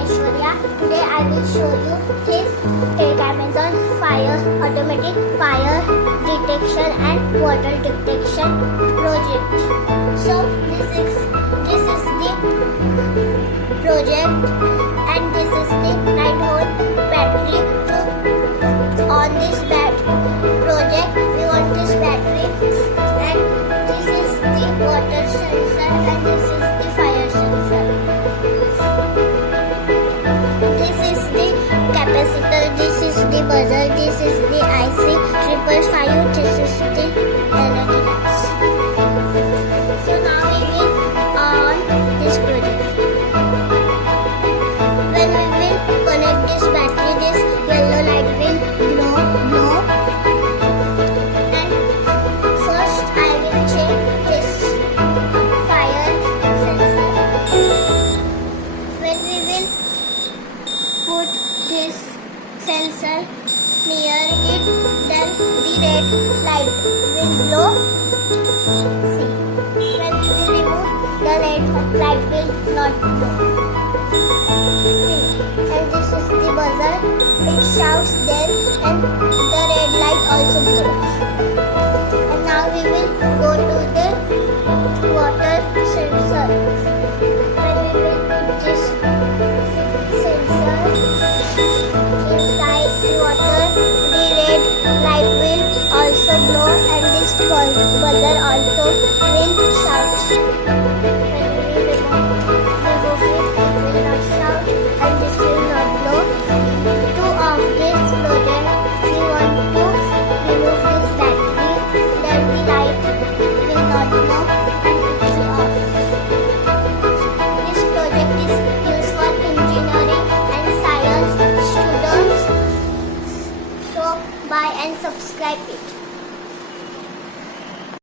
Aishwarya. Today I will show you this Amazon Fire automatic fire detection and water detection project. So this is the project and this is the 9-volt battery. To on this project we want this battery, and this is the water sensor and this is the fire sensor. This is the capacitor, this is the buzzer, this is the IC 555, this is the LED lights. So now we will on this project. When we will connect this battery, this yellow light will glow. And first I will check this fire sensor. When we will put this sensor near it, then the red light will glow. See, when we will remove, the red light will not glow. See, and this is the buzzer. It shouts then, and the red light also glows. And now we will go to the water sensor. When we will put this sensor inside the water, the red light will also glow and this buzzer also will shout. When we will remove it, it will not shout and this will not glow. To off this project, we want to remove this battery, then the light will not glow and it will off. This project is used for engineering and science students. So buy and subscribe it.